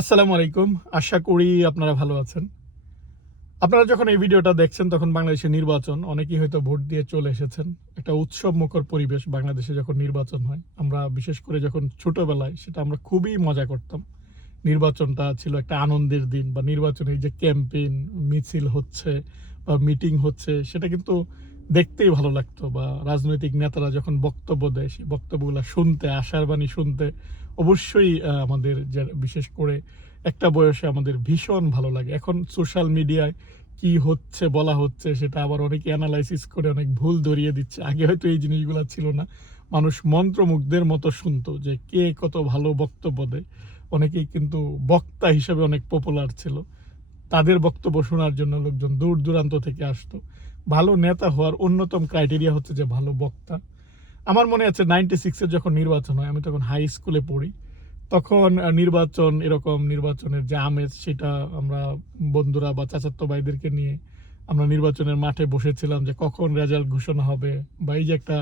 আসসালামু আলাইকুম। আশা করি আপনারা ভালো আছেন। আপনারা যখন এই ভিডিওটা দেখছেন তখন বাংলাদেশের নির্বাচন। অনেকেই হয়তো ভোট দিয়ে চলে এসেছেন। একটা উৎসবমুখর পরিবেশ বাংলাদেশে যখন নির্বাচন হয়। আমরা বিশেষ করে যখন ছোটবেলায় সেটা আমরা খুবই মজা করতাম। নির্বাচনটা ছিল একটা আনন্দের দিন বা নির্বাচনে এই যে ক্যাম্পেইন, মিছিল হচ্ছে বা মিটিং হচ্ছে সেটা কিন্তু দেখতেই ভালো লাগতো বা রাজনৈতিক নেতারা যখন বক্তব্য দেয় সেই বক্তব্যগুলা শুনতে, আশার বাণী শুনতে অবশ্যই আমাদের বিশেষ করে একটা বয়সে আমাদের ভীষণ ভালো লাগে। এখন সোশ্যাল মিডিয়ায় কি হচ্ছে বলা হচ্ছে সেটা আবার অনেকে এনালাইসিস করে অনেক ভুল ধরিয়ে দিচ্ছে। আগে হয়তো এই জিনিসগুলা ছিল না। মানুষ মন্ত্রমুগ্ধের মতো শুনতো যে কে কত ভালো বক্তব্য দেয়। অনেকেই কিন্তু বক্তা হিসেবে অনেক পপুলার ছিল। তাদের বক্তব্য শোনার জন্য লোকজন দূর দূরান্ত থেকে আসতো। ভালো নেতা হওয়ার অন্যতম ক্রাইটেরিয়া হচ্ছে যে ভালো বক্তা। আমার মনে আছে 96 এর যখন নির্বাচন হয়, আমি তখন হাই স্কুলে পড়ি। তখন নির্বাচন এরকম নির্বাচনের যে আমেজ সেটা আমরা বন্ধুরা বা চাচাতো ভাইদেরকে নিয়ে আমরা নির্বাচনের মাঠে বসেছিলাম যে কখন রেজাল্ট ঘোষণা হবে বা এই যে একটা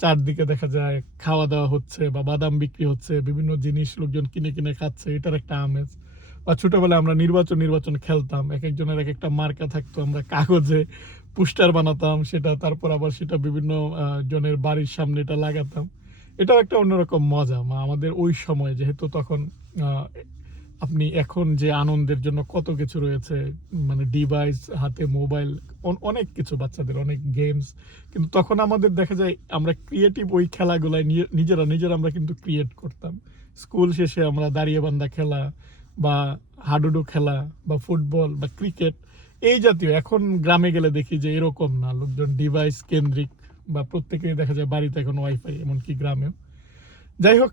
চারদিকে দেখা যায় খাওয়া-দাওয়া হচ্ছে বা বাদাম বিক্রি হচ্ছে, বিভিন্ন জিনিস লোকজন কিনে, কিনে খাচ্ছে, এটার একটা আমেজ। বা ছোটবেলায় আমরা নির্বাচন খেলতাম। একেকজনের একেকটা মার্কা থাকতো। আমরা কাগজে পোস্টার বানাতাম সেটা তারপর আবার সেটা বিভিন্ন জনের বাড়ির সামনে এটা লাগাতাম। এটাও একটা অন্যরকম মজা। আমাদের ওই সময় যেহেতু তখন আ আপনি এখন যে আনন্দের জন্য কত কিছু রয়েছে, মানে ডিভাইস, হাতে মোবাইল, অনেক কিছু বাচ্চাদের অনেক গেমস। কিন্তু তখন আমাদের দেখা যায় আমরা ক্রিয়েটিভ ওই খেলাগুলায় নিজেরা আমরা কিন্তু ক্রিয়েট করতাম। স্কুল শেষে আমরা দাঁড়িয়ে বান্ধা খেলা বা হাডুডু খেলা বা ফুটবল বা ক্রিকেট এই জাতীয়। এখন গ্রামে গেলে দেখি যে এরকম না। লোকজন ডিভাইস কেন্দ্রিক বা প্রত্যেকেরই দেখা যায় বাড়িতে এখন ওয়াইফাই, এমনকি গ্রামেও। যাই হোক,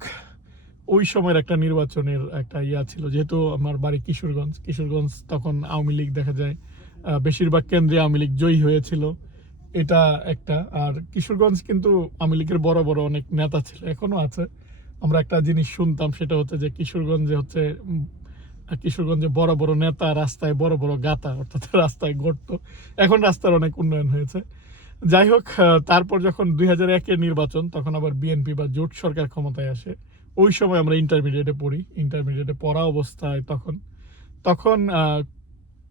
ওই সময়ের একটা নির্বাচনের একটা ইয়া ছিল। যেহেতু আমার বাড়ি কিশোরগঞ্জ তখন আওয়ামী লীগ দেখা যায় বেশিরভাগ কেন্দ্রে আওয়ামী লীগ জয়ী হয়েছিল। এটা একটা। আর কিশোরগঞ্জ কিন্তু আওয়ামী লীগের বড় অনেক নেতা ছিল। এখনো আছে। আমরা একটা জিনিস শুনতাম সেটা হচ্ছে যে কিশোরগঞ্জে বড় নেতা, রাস্তায় বড় গাতা অর্থাৎ রাস্তায় গর্ত। এখন রাস্তার অনেক উন্নয়ন হয়েছে। যাই হোক, তারপর যখন ২০০১ এর নির্বাচন তখন আবার বিএনপি বা জোট সরকার ক্ষমতায় আসে। ওই সময় আমরা ইন্টারমিডিয়েটে পড়ি। ইন্টারমিডিয়েটে পড়া অবস্থায় তখন তখন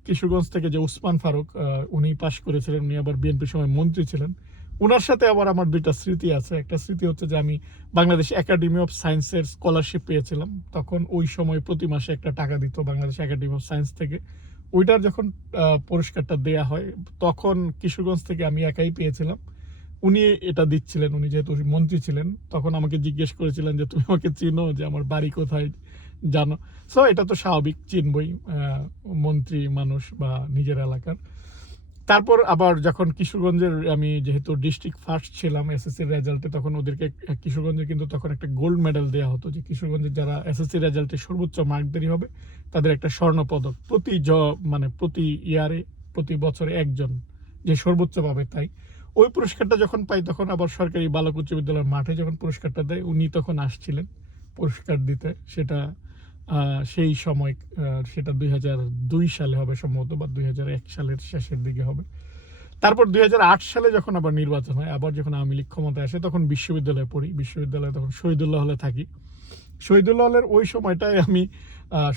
কিশোরগঞ্জ থেকে যে উসমান ফারুক উনি পাশ করেছিলেন, উনি আবার বিএনপির সময় মন্ত্রী ছিলেন। উনার সাথে আবার আমার ২ টা স্মৃতি আছে। একটা স্মৃতি হচ্ছে যে আমি বাংলাদেশ একাডেমি অফ সায়েন্সের স্কলারশিপ পেয়েছিলাম। তখন ওই সময় প্রতি মাসে একটা টাকা দিত বাংলাদেশ একাডেমি অফ সায়েন্স থেকে। ওইটার যখন পুরস্কারটা দেয়া হয় তখন কিশোরগঞ্জ থেকে আমি একাই পেয়েছিলাম। উনি এটা দিচ্ছিলেন। উনি যেহেতু মন্ত্রী ছিলেন তখন আমাকে জিজ্ঞেস করেছিলেন যে, "তুমি আমাকে চিনো? যে আমার বাড়ি কোথায় জানো?" সো এটা তো স্বাভাবিক, চিনবই মন্ত্রী মানুষ বা নিজের এলাকার। তারপর আবার যখন কিশোরগঞ্জের আমি যেহেতু ডিস্ট্রিক্ট ফার্স্ট ছিলাম এসএসসির রেজাল্টে, তখন ওদেরকে কিশোরগঞ্জে কিন্তু তখন একটা গোল্ড মেডেল দেয়া হতো যে কিশোরগঞ্জের যারা এসএসসি রেজাল্টে সর্বোচ্চ মার্কধারী হবে তাদের একটা স্বর্ণপদক। প্রতি ইয়ারে, প্রতি বছরে একজন যে সর্বোচ্চ পাবে তাই। ওই পুরস্কারটা যখন পাই তখন আবার সরকারি বালক উচ্চ বিদ্যালয়ের মাঠে যখন পুরস্কারটা দেয় উনি তখন আসছিলেন পুরস্কার দিতে। সেটা সেই সময় সেটা ২০০২ সালে হবে সম্ভবত বা ২০০১ সালের শেষের দিকে হবে। তারপর ২০০৮ সালে যখন আবার নির্বাচন হয়, আবার যখন আওয়ামী লীগ ক্ষমতায় আসে তখন বিশ্ববিদ্যালয়ে পড়ি। বিশ্ববিদ্যালয়ে তখন শহীদুল্লাহ হলে থাকি। শহীদুল্লাহ হলের ওই সময়টায় আমি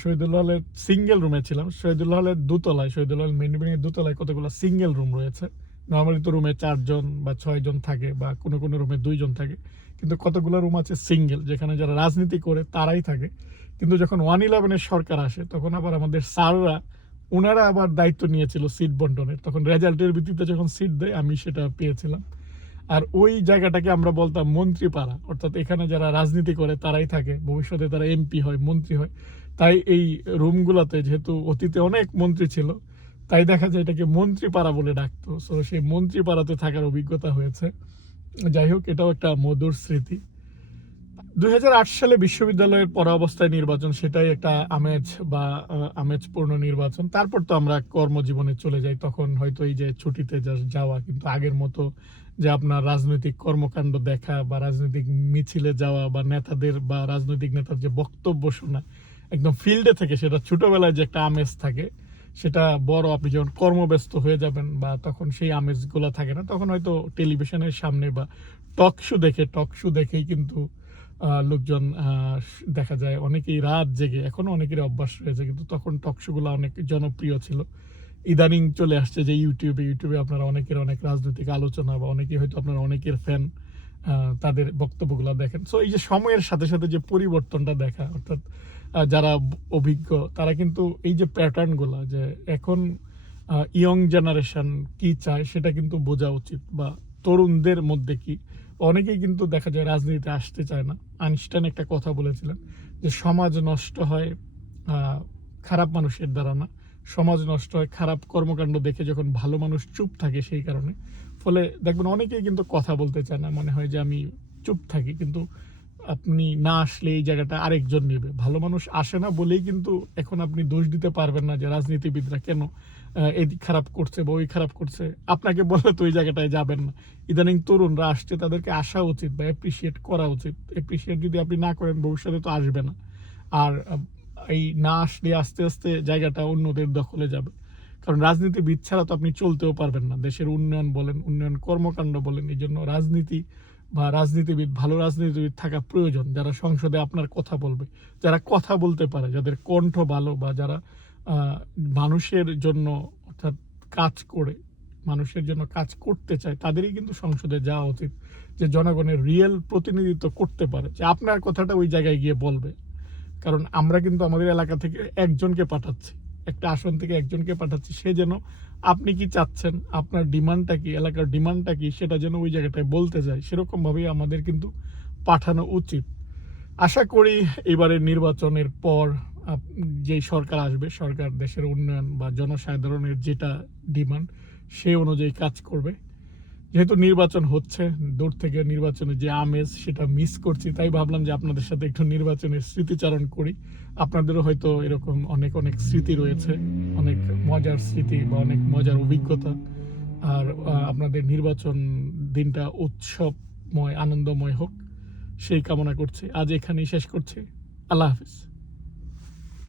শহীদুল্লাহ হলের সিঙ্গেল রুমে ছিলাম। শহীদুল্লাহ হলের দোতলায়, শহীদুল্লাহ হল মেইন বিল্ডিং এর দোতলায় কতগুলো সিঙ্গেল রুম রয়েছে। নরমালি তো রুমে ৪ জন বা ৬ জন থাকে বা কোনো রুমে ২ জন থাকে। কিন্তু কতগুলো রুম আছে সিঙ্গেল, যেখানে যারা রাজনীতি করে তারাই থাকে। কিন্তু যখন 111 এর সরকার আসে তখন আবার আমাদের স্যাররা উনারা আবার দায়িত্ব নিয়েছিল সিট বন্টনের। তখন রেজাল্টের ভিত্তিতে যখন সিট দেয় আমি সেটা পেয়েছিলাম। আর ওই জায়গাটাকে আমরা বলতাম মন্ত্রীপাড়া। অর্থাৎ এখানে যারা রাজনীতি করে তারাই থাকে। ভবিষ্যতে তারা এমপি হয়, মন্ত্রী হয়। তাই এই রুমগুলাতে যেহেতু অতীতে অনেক মন্ত্রী ছিল, তাই দেখা যায় এটাকে মন্ত্রীপাড়া বলে ডাকতো। সো সেই মন্ত্রীপাড়াতে থাকার অভিজ্ঞতা হয়েছে। যাই হোক, এটাও একটা মধুর স্মৃতি। ২০০৮ সালে বিশ্ববিদ্যালয়ের পড়া অবস্থায় নির্বাচন, সেটাই একটা আমেজ বা আমেজপূর্ণ নির্বাচন। তারপর তো আমরা কর্মজীবনে চলে যাই। তখন হয়তো এই যে ছুটিতে জাস্ট যাওয়া, কিন্তু আগের মতো যে আপনার রাজনৈতিক কর্মকাণ্ড দেখা বা রাজনৈতিক মিছিলে যাওয়া বা নেতাদের বা রাজনৈতিক নেতার যে বক্তব্য শোনা একদম ফিল্ডে থেকে, সেটা ছোটবেলায় যে একটা আমেজ থাকে সেটা বড় আপনি যখন কর্মব্যস্ত হয়ে যাবেন বা তখন সেই আমেজগুলো থাকে না। তখন হয়তো টেলিভিশনের সামনে বা টক শো দেখেই কিন্তু লোকজন দেখা যায় অনেকেই রাত জেগে, এখনো অনেকেরই অভ্যাস রয়েছে, কিন্তু তখন টকশোগুলো অনেক জনপ্রিয় ছিল। ইদানিং চলে আসছে যে ইউটিউবে আপনারা অনেকের অনেক রাজনৈতিক আলোচনা বা অনেকেই হয়তো আপনারা অনেকের ফ্যান, তাদের বক্তব্যগুলো দেখেন। সো এই যে সময়ের সাথে সাথে যে পরিবর্তনটা দেখা, অর্থাৎ যারা অভিজ্ঞ তারা কিন্তু এই যে প্যাটার্নগুলো, যে এখন ইয়ং জেনারেশন কি চায় সেটা কিন্তু বোঝা উচিত, বা তরুণদের মধ্যে কি, অনেকেই কিন্তু দেখা যায় রাজনীতিতে আসতে চায় না। আইনস্টাইন একটা কথা বলেছিলেন যে সমাজ নষ্ট হয় খারাপ মানুষের দ্বারা না, সমাজ নষ্ট হয় খারাপ কর্মকাণ্ড দেখে যখন ভালো মানুষ চুপ থাকে সেই কারণে। ফলে দেখবেন অনেকেই কিন্তু কথা বলতে চায় না, মনে হয় যে আমি চুপ থাকি, কিন্তু আপনি না আসলে এই জায়গাটা আরেকজন নেবে। ভালো মানুষ আসে না বলেই কিন্তু এখন আপনি দোষ দিতে পারবেন না যে রাজনীতিবিদরা কেন এদিক খারাপ করছে বা ওই খারাপ করছে। আপনাকে বললে তো ওই জায়গাটায় যাবেন না। ইদানিং তরুণরা আসছে, তাদেরকে আসা উচিত বা অ্যাপ্রিসিয়েট করা উচিত। অ্যাপ্রিসিয়েট যদি আপনি না করেন ভবিষ্যতে তো আসবে না। আর এই না আসলে আস্তে আস্তে জায়গাটা অন্যদের দখলে যাবে। কারণ রাজনীতিবিদ ছাড়া তো আপনি চলতেও পারবেন না। দেশের উন্নয়ন বলেন, উন্নয়ন কর্মকাণ্ড বলেন, এই জন্য রাজনীতি বা রাজনীতিবিদ, ভালো রাজনীতিবিদ থাকা প্রয়োজন, যারা সংসদে আপনার কথা বলবে, যারা কথা বলতে পারে, যাদের কণ্ঠ ভালো, বা যারা মানুষের জন্য অর্থাৎ কাজ করে, মানুষের জন্য কাজ করতে চায়, তাদেরই কিন্তু সংসদে যাওয়া উচিত, যে জনগণের রিয়েল প্রতিনিধিত্ব করতে পারে, যে আপনার কথাটা ওই জায়গায় গিয়ে বলবে। কারণ আমরা কিন্তু আমাদের এলাকা থেকে একজনকে পাঠাচ্ছি, একটা আসন থেকে একজনকে পাঠাচ্ছি, সে যেন আপনি কি চাচ্ছেন, আপনার ডিমান্ডটা কি, এলাকার ডিমান্ডটা কি, সেটা যেন ওই জায়গাটায় বলতে যায়। সেরকমভাবেই আমাদের কিন্তু পাঠানো উচিত। আশা করি এবারের নির্বাচনের পর যেই সরকার আসবে, সরকার দেশের উন্নয়ন বা জনসাধারণের যেটা ডিমান্ড সেই অনুযায়ী কাজ করবে। যেহেতু নির্বাচন হচ্ছে, দূর থেকে নির্বাচনের যে আমেজ সেটা মিস করছি, তাই ভাবলাম যে আপনাদের সাথে একটু নির্বাচনের স্মৃতিচারণ করি। আপনাদেরও হয়তো এরকম অনেক অনেক স্মৃতি রয়েছে, অনেক মজার স্মৃতি বা অনেক মজার অভিজ্ঞতা। আর আপনাদের নির্বাচন দিনটা উৎসবময়, আনন্দময় হোক সেই কামনা করছি। আজ এখানেই শেষ করছি। আল্লাহ হাফিজ।